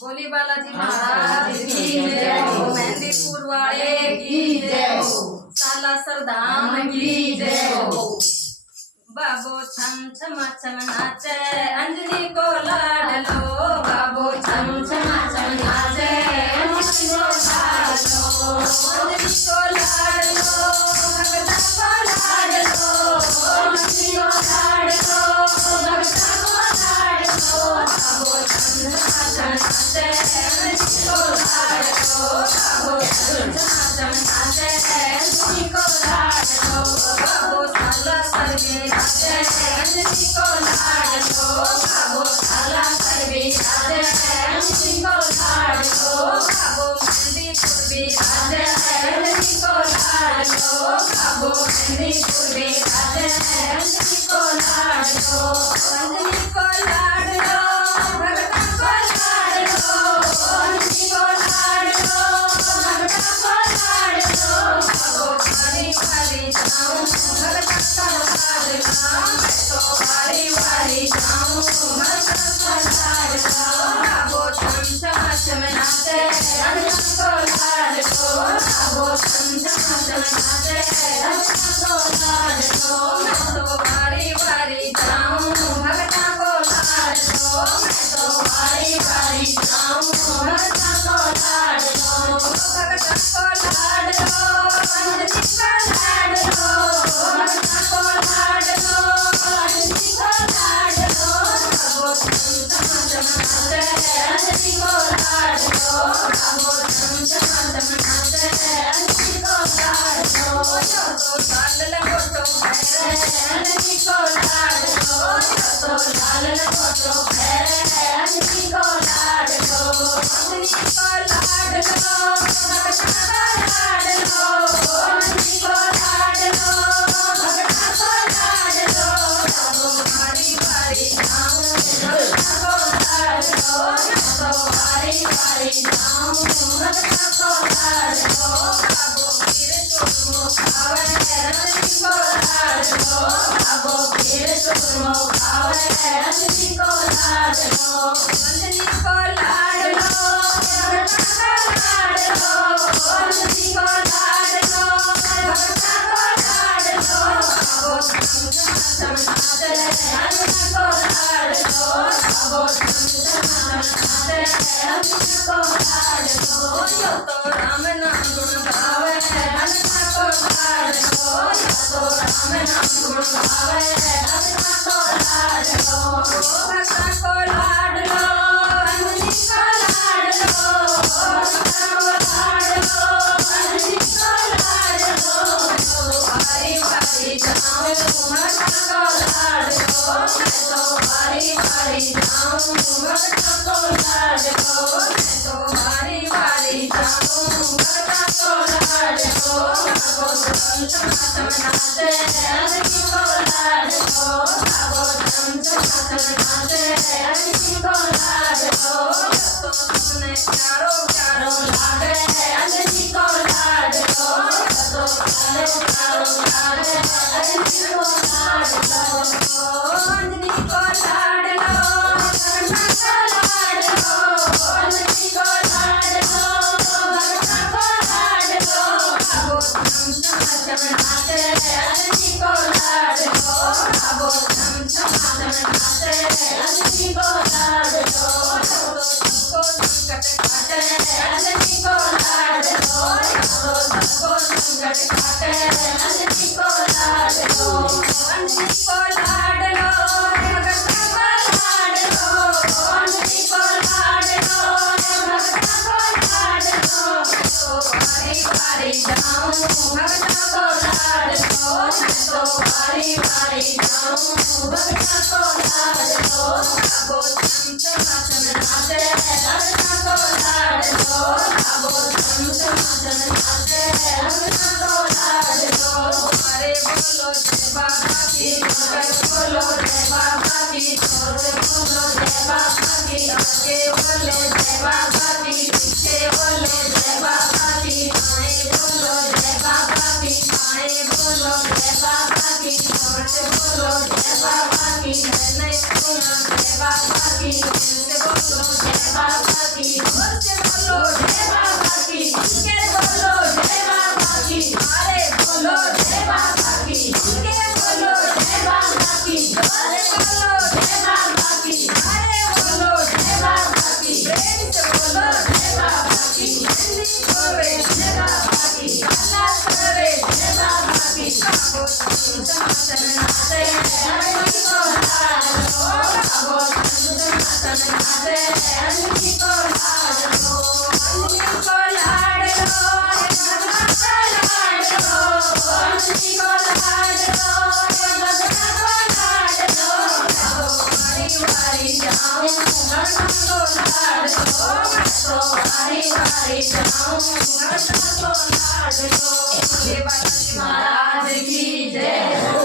बोली बालाजी महाराज की जय हो, मेहंदीपुर वाले की जय हो, सालासर धाम की जय हो। बाबो छम छम छम नाचे अंजनी को लाड लो, बाबो छम छम छम नाचे अंजनी को लाड लो, अंजनी को लाड लो, भगता को लाड लो, अंजनी को लाड लो, भगता को लाड लो। बाबो छम छम छम नाचे अंजनी को लाड लो, बाबो छम छम नाचे अंजनी को लाड लो, बाबो साला सर्वे अंजनी को लाड लो, बाबो साला सर्वे अंजनी को लाड लो, बाबो मेहंदीपुर बिराजे अंजनी को लाड लो, बाबो मेहंदीपुर बिराजे अंजनी को लाड लो, अंजनी को लाड लो, भगता को लाड लो, अंजनी को लाड लो, भगता को लाड लो। बाबो वाली वाली जाऊं भगता का लाड लो, तो वाली वाली जाऊं भगता का लाड लो, बाबो छम छम छम नाचे अंजनी को लाड लो, बाबो छम छम छम नाचे अंजनी को लाड लो, तो वाली वाली जाऊं भगता को लाड लो, तो वाली वाली जाऊं भगता को लाड लो, भगता को लाड लो, अंजनी को लाड लो, भगता को लाड लो, अंजनी को लाड लो, बाबो छम छम छम नाचे अंजनी को लाड लो, बाबो छम छम छम नाचे अंजनी को लाड लो, तो लाल लंगोटो फेरे अंजनी को लाड लो, तो लाल लंगोटो फेरे अंजनी को लाड लो, अंजनी को लाड लो, भगता को लाड लो, अंजनी को लाड लो, भगता को लाड लो, बाबो वाली वाली जाऊं भगता को लाड लो, तो वाली वाली जाऊं भगता को लाड लो, बाबो पीर चुरमो खावे अंजनी को लाड लो, बाबो पीर चुरमो खावे अंजनी को लाड लो, अंजनी को लाड लो, भगता को लाड लो, अंजनी को लाड लो, भगता को लाड लो, बाबो छम छम छम नाचे अंजनी को लाड लो, बाबो छम छम छम नाचे अंजनी को लाड लो, यो तो राम नाम गुण गावे अंजना को लाड लो, यो तो राम नाम गुण गावे अंजना को लाड लो, भगता को लाड लो, अंजनी को लाड लो, भगता को लाड लो, अंजनी को लाड लो, तो वारी वारी जाऊं भगता को लाड लो, तो वारी वारी जाऊं भगता को लाड लो, तो वारी वारी जाऊं भगता को लाड लो, बाबो छम छम छम नाचे अंजनी को लाड लो, बाबो छम छम छम नाचे अंजनी को लाड लो, तो तुमने प्यारो प्यारो लागे अंजनी को लाड लो, तो प्यारो प्यारो लागे अंजनी को लाड लो, अंजनी को लाड लो, भगता को लाड लो, अंजनी को लाड लो, भगता को लाड लो, बाबो छम छम छम नाचे अंजनी को लाड लो, बाबो छम छम छम नाचे अंजनी को लाड लो, तो सबको संकट काटे अंजनी को लाड लो, तो सबको संकट काटे अंजनी को लाड लो, अंजनी को लाड लो, भगता को लाड लो, अंजनी को लाड लो, भगता को लाड लो, तो वारी वारी जाऊं भगता को लाड लो, तो वारी वारी जाऊं भगता को लाड लो, बाबो छम छम छम नाचे भगता को लाड लो, बाबो छम छम छम नाचे भगता को लाड लो, अरे बोलो जय बाबा की जय, बोलो जय बाबा की जय, बोलो जय बाबा की आगे बोलो जय बाबा की, पीछे बोलो जय बाबा की, बाएं बोलो जय बाबा की, बाएं बोलो जय बाबा की, नोट बोलो जय बाबा की, नहीं सुना जय बाबा की, बोलो जय बाबा की। करे जय बाबा की लाला करे जय बाबा की बाबो समासन नाचे अग्नि को लाडो बाबो समासन नाचे अग्नि को लाडो अग्नि को लाडो भगवान का लाडो अग्नि को लाडो भगवान को लाडो बाबो वारी वारी जाऊं भगवान को लाडो तो वारी वारी जाऊं भगवान को लाडो देवाजी महाराज की जय हो।